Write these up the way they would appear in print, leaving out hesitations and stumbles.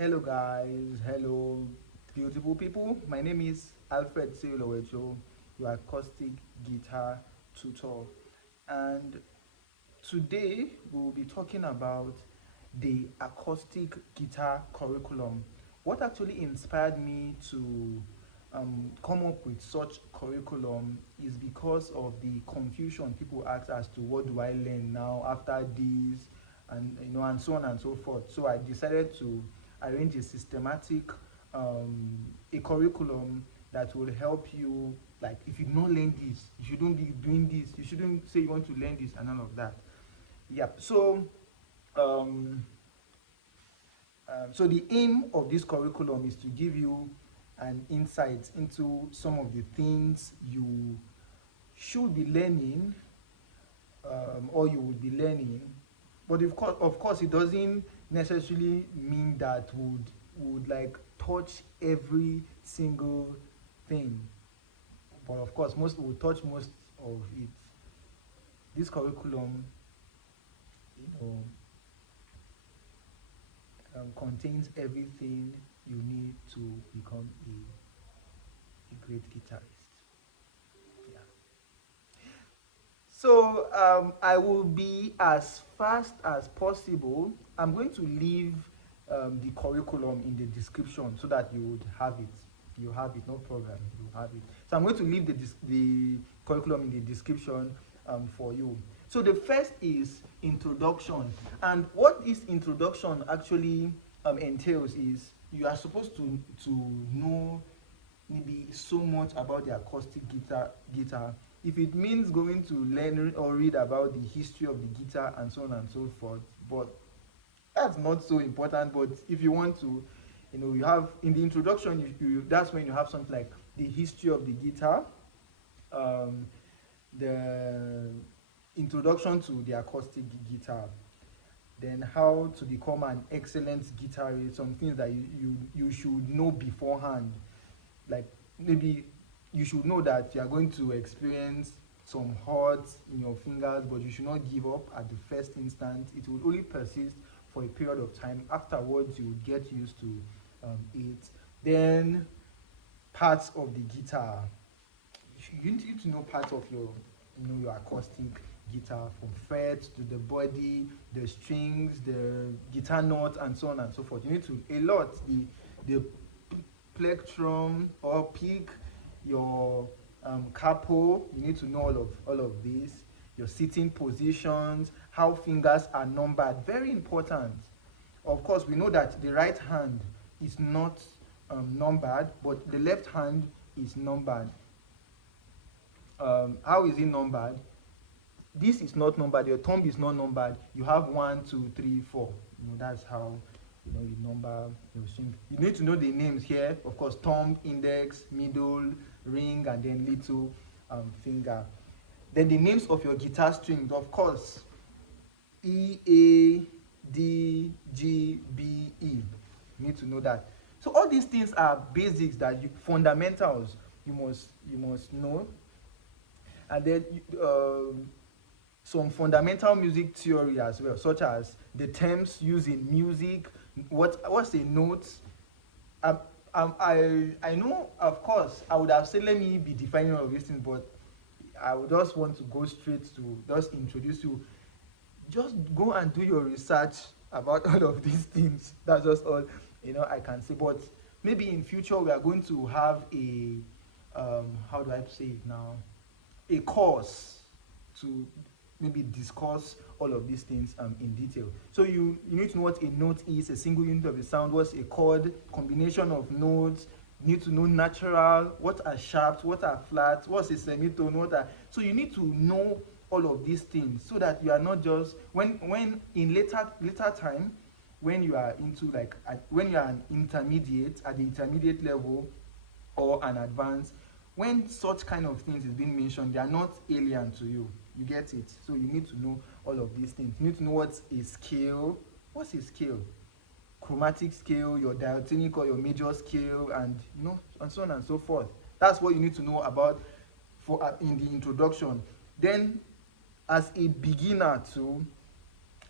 Hello guys, hello beautiful people. My name is Alfred Cyril Owoicho, your acoustic guitar tutor. And today we will be talking about the acoustic guitar curriculum. What actually inspired me to come up with such curriculum is because of the confusion people ask as to what do I learn now after this, and so on and so forth. So I decided to arrange a systematic a curriculum that will help you. Like, if you don't learn this, you shouldn't be doing this, you shouldn't say you want to learn this and all of that. Um, so the aim of this curriculum is to give you an insight into some of the things you should be learning, or you will be learning. But of course, it doesn't necessarily mean that would like touch every single thing. But of course, most will touch most of it. This curriculum, you know, contains everything you need to become a great guitarist. Yeah. So I will be as fast as possible. I'm going to leave the curriculum in the description so that you would have it. You have it, no problem. You have it. So I'm going to leave the curriculum in the description for you. So the first is introduction, and what this introduction actually entails is you are supposed to know maybe so much about the acoustic guitar. If it means going to learn or read about the history of the guitar and so on and so forth, but that's not so important. But if you want to, you have in the introduction, that's when you have something like the history of the guitar, um, the introduction to the acoustic guitar, then how to become an excellent guitarist, some things that you should know beforehand. Like, maybe you should know that you are going to experience some hurt in your fingers, but you should not give up at the first instant. It will only persist for a period of time. Afterwards, you will get used to it. Then parts of the guitar. You need to know parts of your acoustic guitar, from frets to the body, the strings, the guitar notes, and so on and so forth. You need to a lot the plectrum or pick, your capo. You need to know all of this. Your sitting positions, how fingers are numbered, very important. Of course, we know that the right hand is not numbered, but the left hand is numbered. How is it numbered? This is not numbered. Your thumb is not numbered. You have 1, 2, 3, 4. That's how you number your string. You need to know the names here. Of course, thumb, index, middle, ring, and then little finger. Then the names of your guitar strings. Of course, E, A, D, G, B, E. You need to know that. So all these things are basics, that fundamentals you must know. And then some fundamental music theory as well, such as the terms used in music. What's a note? um, I know, of course, I would have said let me be defining all of these things, but I would just want to go straight to just introduce you. Just go and do your research about all of these things. That's just all I can say. But maybe in future we are going to have a how do I say it now, a course to maybe discuss all of these things in detail. So you need to know what a note is, a single unit of a sound, what's a chord, combination of notes. You need to know natural, what are sharps, what are flats, what's a semitone, so you need to know all of these things, so that you are not just when in later time, when you are into like when you are an intermediate, at the intermediate level, or an advanced, when such kind of things is being mentioned, they are not alien to you. You get it? So you need to know all of these things. You need to know what's a scale. What's a scale? Chromatic scale, your diatonic or your major scale, and so on and so forth. That's what you need to know about for in the introduction. Then, as a beginner too,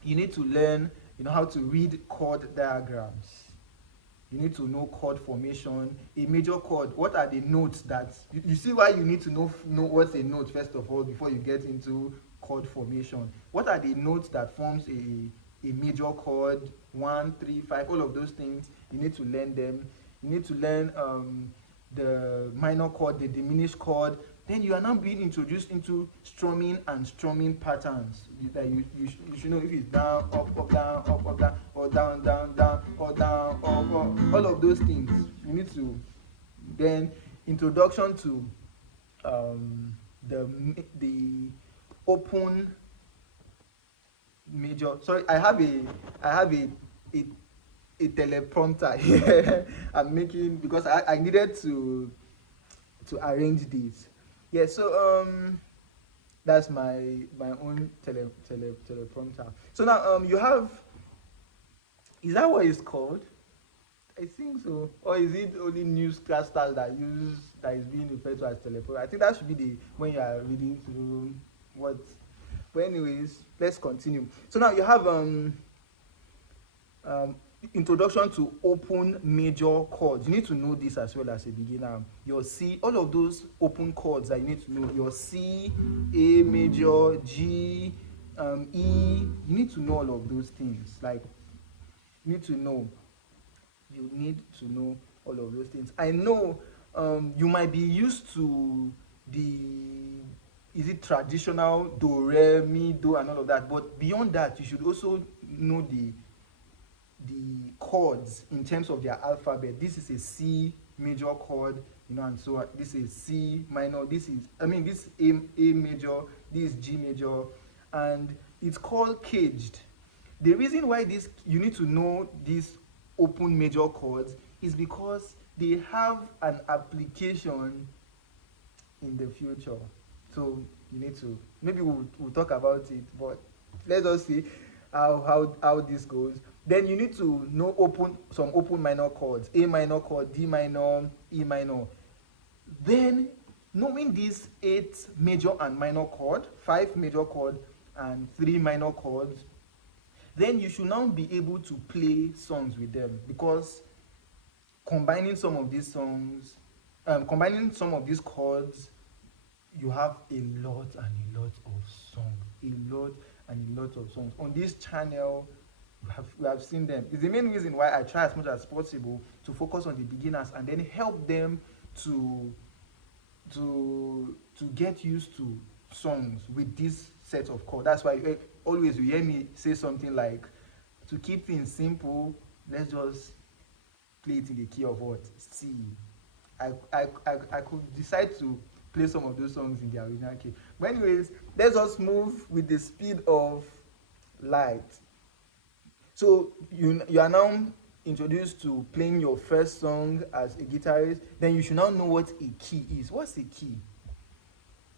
you need to learn how to read chord diagrams. You need to know chord formation. A major chord, what are the notes that you see why you need to know what's a note first of all before you get into chord formation. What are the notes that forms a major chord? 1, 3, 5, all of those things. You need to learn them. You need to learn the minor chord, the diminished chord. Then you are now being introduced into strumming and strumming patterns. You should know if it's down, up, down, up, down, or down, down, down, or down, up. All of those things. You need to then introduction to the open major. Sorry, I have a, a teleprompter here. I'm making because I needed to arrange this. Yeah, so that's my own teleprompter. So now you have, is that what it's called? I think so. Or is it only newscasters that is being referred to as teleprompter? I think that should be the when you are reading through what. But anyways, let's continue. So now you have um, introduction to open major chords. You need to know this as well as a beginner. Your C, all of those open chords that you need to know. Your C, A major, G, E. You need to know all of those things. Like you need to know. You need to know all of those things. I know you might be used to the is it traditional do re mi do and all of that, but beyond that you should also know the chords in terms of their alphabet. This is a C major chord, you know, and so this is C minor, this is this A major, this is G major, and it's called caged. The reason why this you need to know these open major chords is because they have an application in the future. So you need to maybe we'll talk about it, but let's just see how this goes. Then you need to know some open minor chords: A minor chord, D minor, E minor. Then knowing these 8 major and minor chord, 5 major chord and 3 minor chords, then you should now be able to play songs with them, because combining some of these chords, you have a lot and a lot of songs, on this channel. We have seen them. It's the main reason why I try as much as possible to focus on the beginners and then help them to get used to songs with this set of chords. That's why always you hear me say something like, to keep things simple, let's just play it in the key of what? C. I could decide to play some of those songs in the original key. But anyways, let's just move with the speed of light. So you are now introduced to playing your first song as a guitarist. Then you should now know what a key is. What's a key?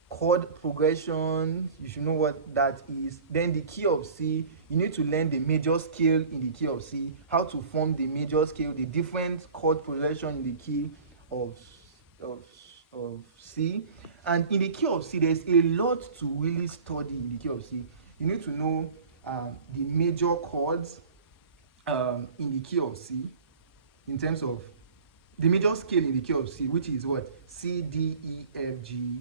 Chord progression, you should know what that is. Then the key of C, you need to learn the major scale in the key of C, how to form the major scale, the different chord progression in the key of C. And in the key of C, there's a lot to really study in the key of C. You need to know the major chords in the key of C, in terms of the major scale in the key of C, which is what? C, D, E, F, G,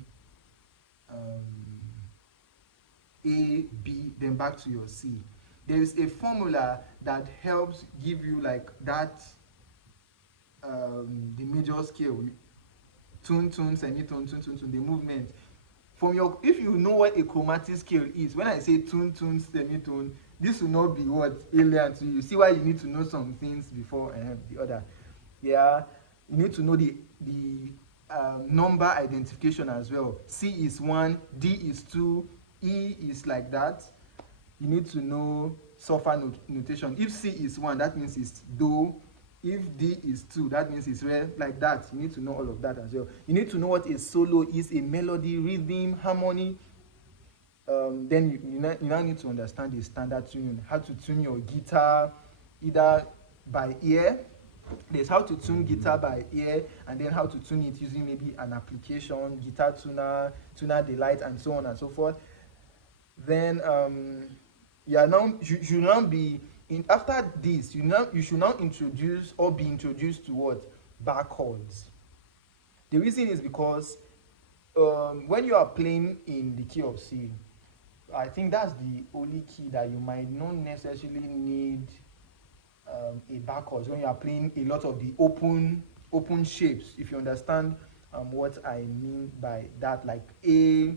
A, B, then back to your C. There is a formula that helps give you like that, the major scale, tune, semitone, tune, the movement. If you know what a chromatic scale is, when I say tune, semitone, this will not be what alien to you. See why you need to know some things before the other. Yeah, you need to know the number identification as well. C is 1, D is 2, E is like that. You need to know sulfur notation. If C is 1, that means it's do. If D is 2, that means it's re, like that. You need to know all of that as well. You need to know what a solo is, a melody, rhythm, harmony. Then you now need to understand the standard tuning, how to tune your guitar either by ear. There's how to tune guitar by ear, and then how to tune it using maybe an application, guitar tuner delight, and so on and so forth. Then you should now be After this, you should now introduce or be introduced to what? Bar chords. The reason is because when you are playing in the key of C, I think that's the only key that you might not necessarily need a bar chords when you are playing a lot of the open shapes. If you understand what I mean by that, like A.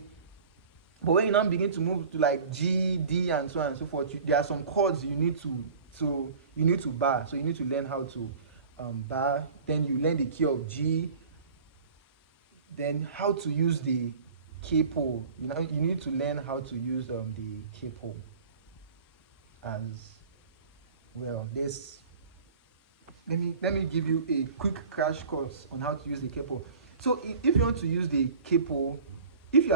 But when you now begin to move to like G, D, and so on and so forth, there are some chords you need to bar. So you need to learn how to bar. Then you learn the key of G. Then how to use the capo. You need to learn how to use the capo as well. Let me give you a quick crash course on how to use the capo. So if you want to use the capo, if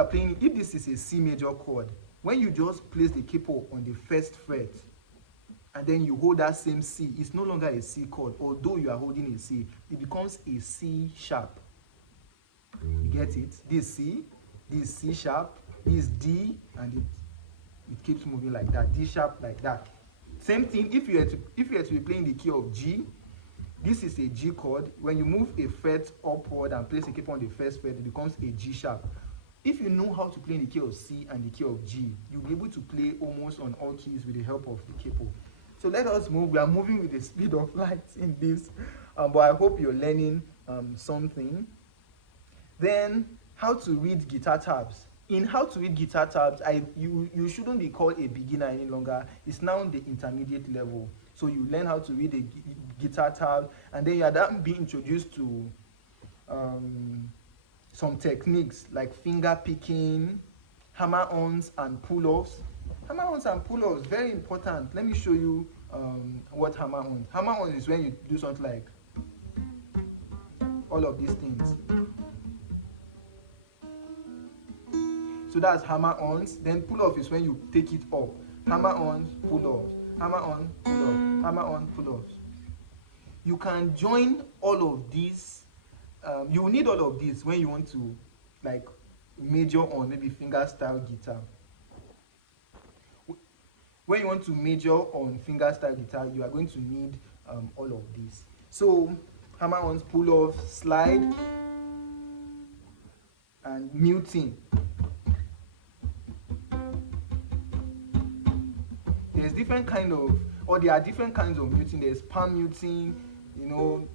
this is a C major chord, when you just place the capo on the first fret and then you hold that same C, it's no longer a C chord. Although you are holding a C, it becomes a C sharp. You get it? This C sharp, this D, and it keeps moving like that. D sharp like that. Same thing if you were to be playing the key of G. This is a G chord. When you move a fret upward and place a capo on the first fret, it becomes a G sharp. If you know how to play in the key of C and the key of G, you'll be able to play almost on all keys with the help of the capo. So let us move. We are moving with the speed of light in this, but I hope you're learning something. Then, how to read guitar tabs. In how to read guitar tabs, you shouldn't be called a beginner any longer. It's now the intermediate level. So you learn how to read a guitar tab, and then you are then being introduced to some techniques like finger picking, hammer-ons, and pull-offs. Hammer-ons and pull-offs, very important. Let me show you what hammer-ons. Hammer-ons is when you do something like all of these things. So that's hammer-ons. Then pull-off is when you take it up. Hammer-ons, pull-offs. Hammer-on, pull-off. Hammer-on, pull-offs. You can join all of these. You will need all of these when you want to like major on maybe fingerstyle guitar. When you want to major on fingerstyle guitar, you are going to need all of these. So hammer-ons, pull-offs, slide, and muting. There are different kinds of muting. There's palm muting,